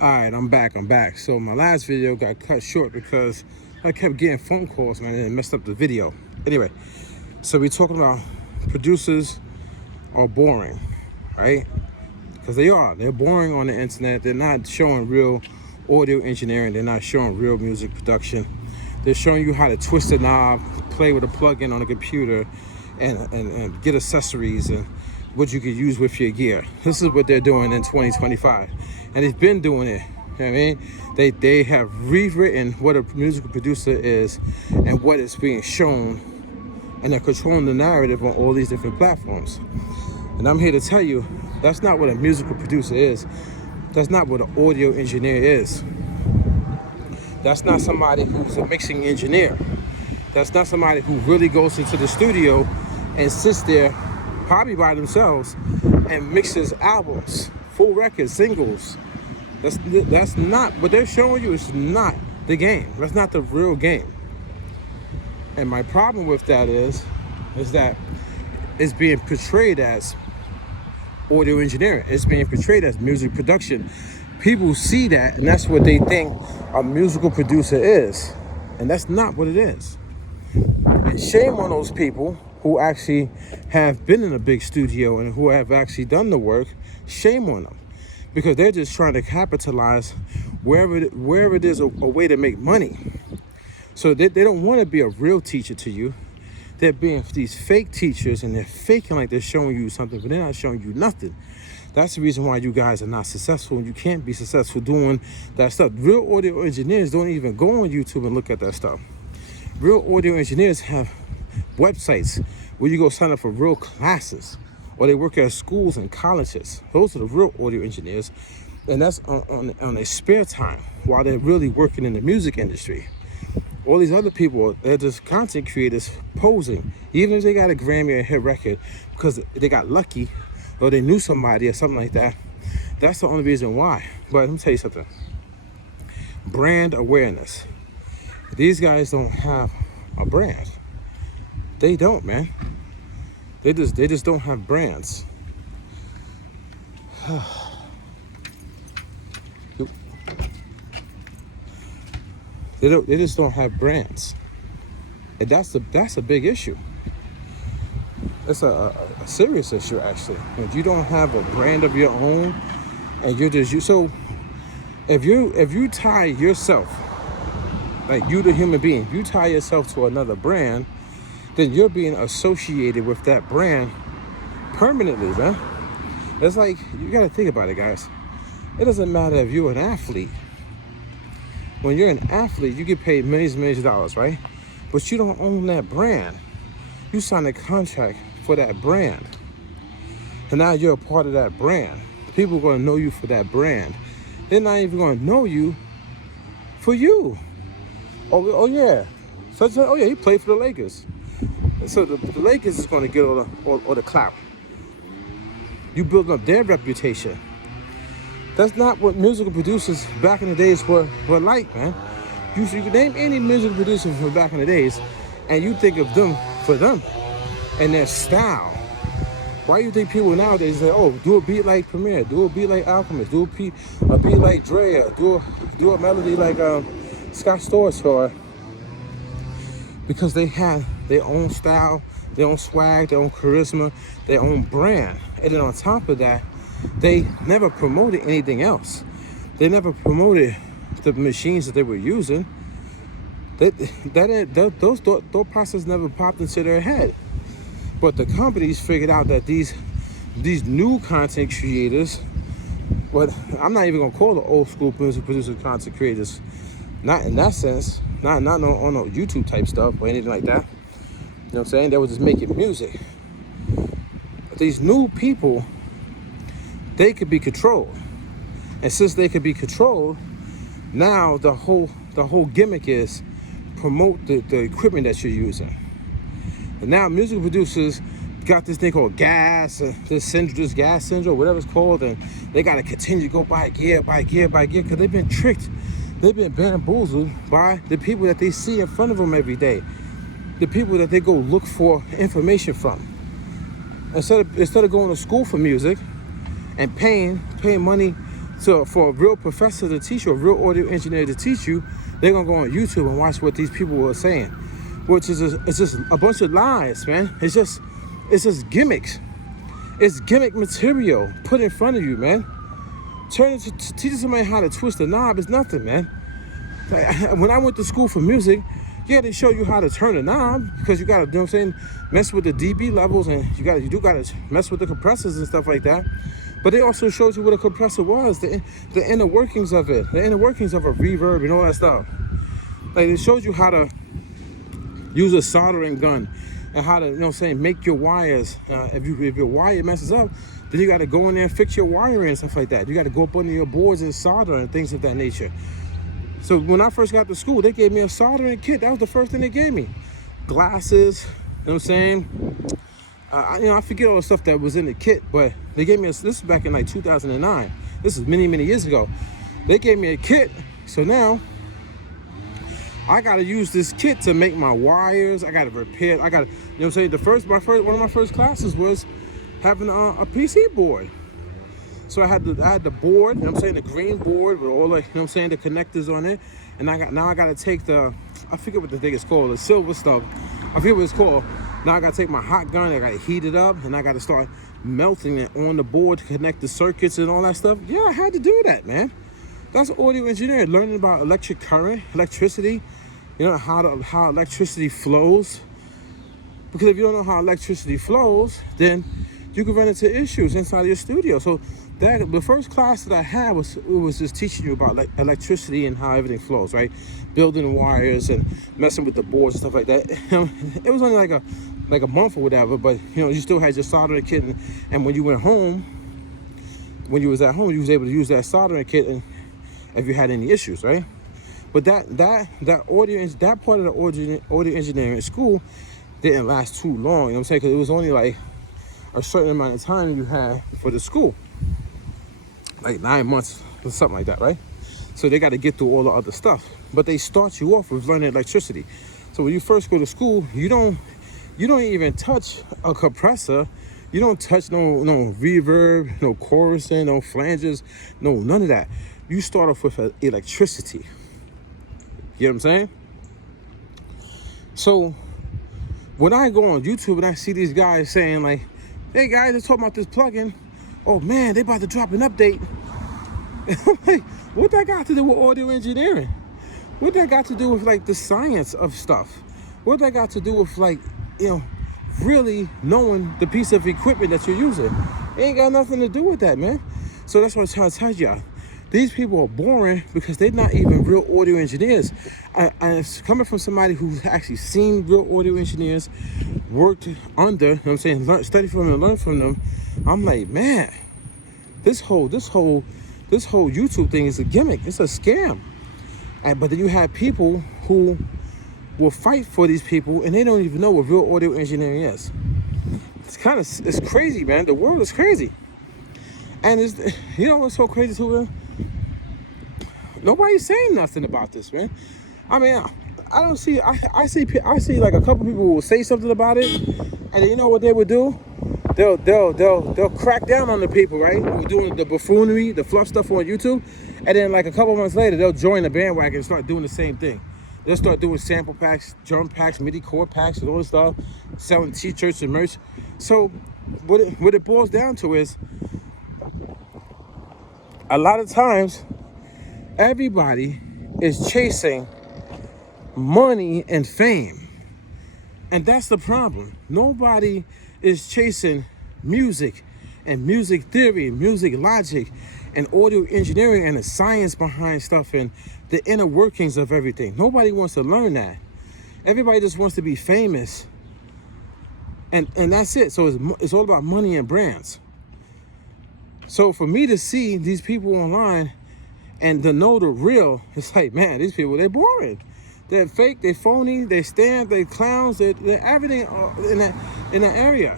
Alright, I'm back. So my last video got cut short because I kept getting phone calls, man, and it messed up the video. Anyway, so we're talking about producers are boring, right? Because they are. They're boring on the internet. They're not showing real audio engineering. They're not showing real music production. They're showing you how to twist a knob, play with a plug-in on a computer, and get accessories and what you could use with your gear. This is what they're doing in 2025. And they've been doing it. You know what I mean? They have rewritten what a musical producer is and what is being shown, and they're controlling the narrative on all these different platforms. And I'm here to tell you, that's not what a musical producer is. That's not what an audio engineer is. That's not somebody who's a mixing engineer. That's not somebody who really goes into the studio and sits there, probably by themselves, and mixes albums, full records, singles. That's not what they're showing you. Is not the game. That's not the real game. And my problem with that is that it's being portrayed as audio engineering. It's being portrayed as music production. People see that, and that's what they think a musical producer is. And that's not what it is. And shame on those people who actually have been in a big studio and who have actually done the work. Shame on them. Because they're just trying to capitalize wherever there's a way to make money. So they don't want to be a real teacher to you. They're being these fake teachers, and they're faking like they're showing you something, but they're not showing you nothing. That's the reason why you guys are not successful, and you can't be successful doing that stuff. Real audio engineers don't even go on YouTube and look at that stuff. Real audio engineers have websites where you go sign up for real classes, or they work at schools and colleges. Those are the real audio engineers, and that's on their spare time while they're really working in the music industry. All these other people, they're just content creators posing, even if they got a Grammy or a hit record because they got lucky or they knew somebody or something like that. That's the only reason why. But let me tell you something. Brand awareness. These guys don't have a brand. They don't, man. They just don't have brands. They just don't have brands, and that's a big issue. It's a serious issue, actually. When you don't have a brand of your own, and you're just you. So if you tie yourself, like you the human being, you tie yourself to another brand, then you're being associated with that brand permanently, man. It's like, you gotta think about it, guys. It doesn't matter if you're an athlete. When you're an athlete, you get paid millions and millions of dollars, right? But you don't own that brand. You sign a contract for that brand. And now you're a part of that brand. People are gonna know you for that brand. They're not even gonna know you for you. Oh yeah. Oh yeah, he played for the Lakers. So the Lakers is gonna get all the clout. You building up their reputation. That's not what musical producers back in the days were like, man. You can name any musical producer from back in the days, and you think of them for them and their style. Why do you think people nowadays say, "Oh, do a beat like Premier, do a beat like Alchemist, do a beat like Dre, do a melody like Scott Storch," or because they have their own style, their own swag, their own charisma, their own brand, and then on top of that, they never promoted anything else. They never promoted the machines that they were using. Those thought processes never popped into their head. But the companies figured out that these new content creators, but I'm not even gonna call the old school music producers content creators, not in that sense, not on no YouTube type stuff or anything like that. You know what I'm saying? They were just making music. But these new people, they could be controlled, and since they could be controlled, now the whole gimmick is promote the equipment that you're using. And now music producers got this thing called gas, this gas syndrome, whatever it's called, and they got to continue to go buy gear, because they've been tricked, they've been bamboozled by the people that they see in front of them every day, the people that they go look for information from. Instead of going to school for music and paying money So for a real professor to teach you, a real audio engineer to teach you, they're gonna go on YouTube and watch what these people were saying, which is it's just a bunch of lies, man. It's just gimmicks. It's gimmick material put in front of you, man. Teaching somebody how to twist a knob is nothing, man. Like, when I went to school for music, yeah, they show you how to turn a knob because you gotta, you know what I'm saying, mess with the dB levels, and you gotta mess with the compressors and stuff like that. But they also showed you what a compressor was, the inner workings of it, the inner workings of a reverb and all that stuff. Like, it showed you how to use a soldering gun and how to, you know what I'm saying, make your wires. If your wire messes up, then you got to go in there and fix your wiring and stuff like that. You got to go up under your boards and solder and things of that nature. So when I first got to school, they gave me a soldering kit. That was the first thing they gave me. Glasses, you know what I'm saying? I forget all the stuff that was in the kit, but they gave me this is back in like 2009. This is many, many years ago. They gave me a kit, so now I gotta use this kit to make my wires. I gotta repair. I gotta, you know what I'm saying. One of my first classes was having a PC board. So I had the board, you know what I'm saying, the green board with all the, you know what I'm saying, the connectors on it, and I gotta take I forget what the thing is called, the silver stuff. I forget what it's called. Now I gotta take my hot gun, I gotta heat it up, and I gotta start melting it on the board to connect the circuits and all that stuff. Yeah, I had to do that, man. That's audio engineering, learning about electric current, electricity, you know, how electricity flows. Because if you don't know how electricity flows, then you can run into issues inside your studio. So the first class that I had was just teaching you about electricity and how everything flows, right? Building wires and messing with the boards and stuff like that. It was only like a month or whatever, but you know, you still had your soldering kit, and when you went home, when you was at home, you was able to use that soldering kit and if you had any issues, right? But that part of the audio engineering at school didn't last too long, you know what I'm saying? Because it was only like a certain amount of time you had for the school, like 9 months or something like that, right? So they got to get through all the other stuff, but they start you off with learning electricity. So when you first go to school, you don't even touch a compressor. You don't touch no reverb, no chorusing, no flanges, no none of that. You start off with electricity. You know what I'm saying? So when I go on YouTube and I see these guys saying like, hey guys, let's talk about this plugin. Oh man, they about to drop an update. Like, what that got to do with audio engineering? What that got to do with like the science of stuff? What that got to do with like, you know, really knowing the piece of equipment that you're using? It ain't got nothing to do with that, man. So that's what I'm trying to tell y'all. These people are boring because they're not even real audio engineers. And coming from somebody who's actually seen real audio engineers, worked under, you know what I'm saying, study from them, learn from them, I'm like, man, this whole YouTube thing is a gimmick. It's a scam. But then you have people who will fight for these people and they don't even know what real audio engineering is. It's crazy, man. The world is crazy. And you know what's so crazy too, man? Nobody's saying nothing about this, man. I mean, I see like a couple people will say something about it, and then you know what they would do? They'll crack down on the people, right? Who are doing the buffoonery, the fluff stuff on YouTube, and then like a couple months later, they'll join the bandwagon and start doing the same thing. They'll start doing sample packs, drum packs, MIDI chord packs, and all this stuff, selling t-shirts and merch. So what it boils down to is, a lot of times, everybody is chasing money and fame. And that's the problem. Nobody is chasing music and music theory, music logic, and audio engineering and the science behind stuff and the inner workings of everything. Nobody wants to learn that. Everybody just wants to be famous. And that's it. So it's all about money and brands. So for me to see these people online and to know the real, it's like, man, these people, they're boring. They're fake, they're phony, they stand, they're clowns, they're everything in that area.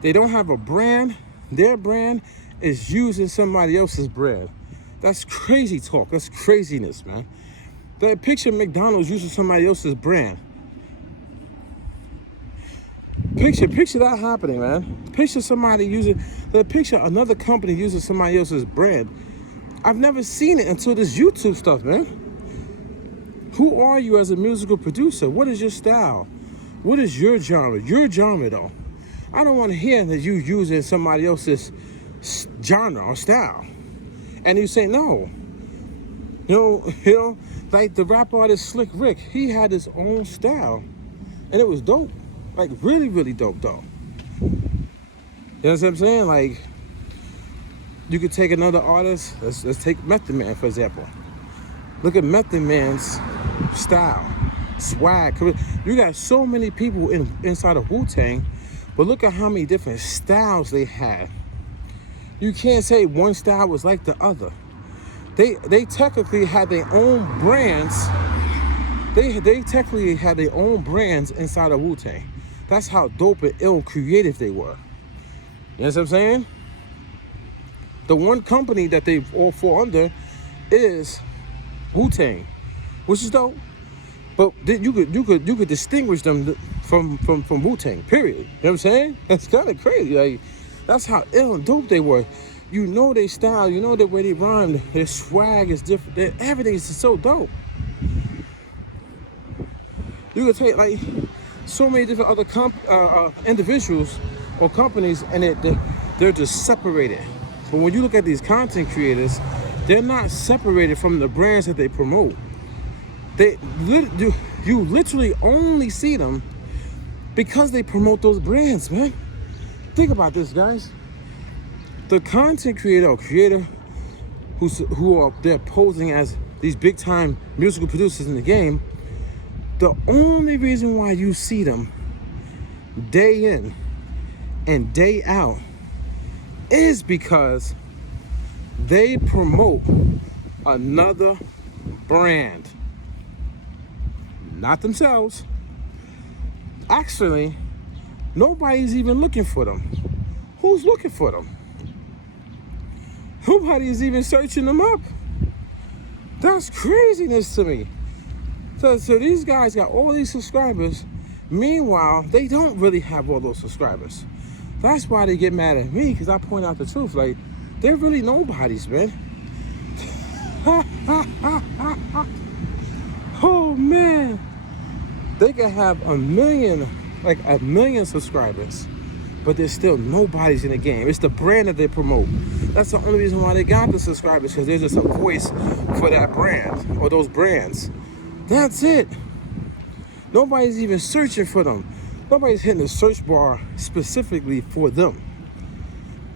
They don't have a brand. Their brand is using somebody else's brand. That's crazy talk. That's craziness, man. Picture McDonald's using somebody else's brand. Picture that happening, man. Picture another company using somebody else's brand I've never seen it until this YouTube stuff, man. Who are you as a musical producer? What is your style? What is your genre? Your genre, though. I don't want to hear that you using somebody else's genre or style. And you say no. You know, like the rap artist Slick Rick, he had his own style, and it was dope. Like really, really dope, though. You know what I'm saying? Like, you could take another artist. Let's take Method Man, for example. Look at Method Man's style, swag. You got so many people inside of Wu-Tang, but look at how many different styles they had. You can't say one style was like the other. They technically had their own brands. They technically had their own brands inside of Wu-Tang. That's how dope and ill creative they were. You know what I'm saying? The one company that they all fall under is Wu-Tang, which is dope. But you could distinguish them from Wu-Tang, period. You know what I'm saying? That's kind of crazy. Like, that's how ill and dope they were. You know their style, you know the way they rhyme, their swag is different. Everything is so dope. You could take like so many different other individuals or companies, and they're just separated. But when you look at these content creators, they're not separated from the brands that they promote. You literally only see them because they promote those brands, man. Think about this, guys. The content creator or creator who are they're posing as these big time musical producers in the game, the only reason why you see them day in and day out is because they promote another brand, not themselves. Actually, nobody's even looking for them. Who's looking for them? Nobody's even searching them up. That's craziness to me. So these guys got all these subscribers. Meanwhile, they don't really have all those subscribers. That's why they get mad at me, because I point out the truth. Like, they're really nobodies, man. Oh, man. They can have a million subscribers, but there's still nobodies in the game. It's the brand that they promote. That's the only reason why they got the subscribers, because there's just a voice for that brand or those brands. That's it. Nobody's even searching for them. Nobody's hitting the search bar specifically for them.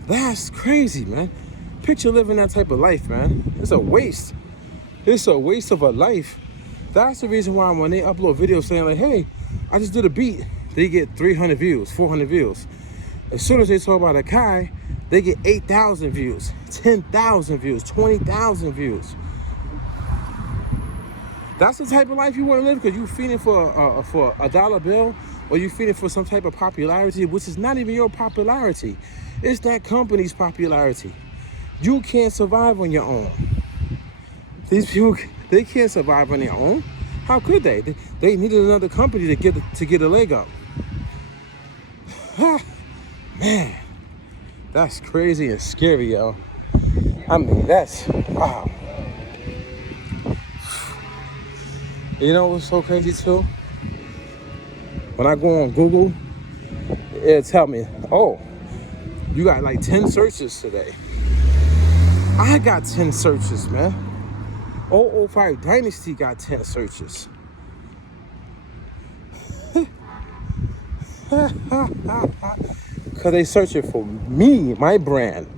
That's crazy, man. Picture living that type of life, man. It's a waste. It's a waste of a life. That's the reason why when they upload videos saying like, hey, I just did a beat, they get 300 views, 400 views. As soon as they talk about Akai, they get 8,000 views, 10,000 views, 20,000 views. That's the type of life you want to live, because you feeding for a dollar bill, or you feeding for some type of popularity, which is not even your popularity. It's that company's popularity. You can't survive on your own. These people, they can't survive on their own. How could they? They needed another company to get a leg up. Man, that's crazy and scary, yo. I mean, that's wow. You know what's so crazy too? When I go on Google, it'll tell me, oh, you got like 10 searches today. I got 10 searches, man. 005 Dynasty got 10 searches. Because they searching for me, my brand.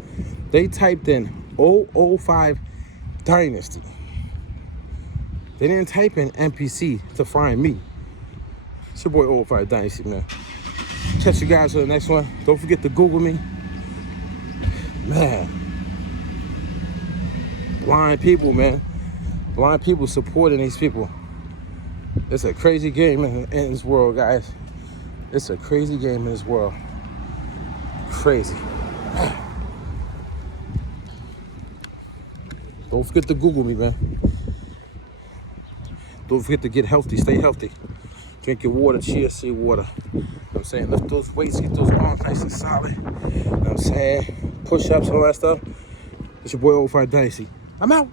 They typed in 005 Dynasty. They didn't type in NPC to find me. It's your boy 005 Dynasty, man. Catch you guys for the next one. Don't forget to Google me. Man. Blind people, man. Blind people supporting these people. It's a crazy game in this world, guys. It's a crazy game in this world. Crazy. Don't forget to Google me, man. Don't forget to get healthy, stay healthy. Drink your water, chia seed water. You know what I'm saying? Lift those weights, get those arms nice and solid. You know what I'm saying? Push-ups, all that stuff. It's your boy 005 Dicey. I'm out.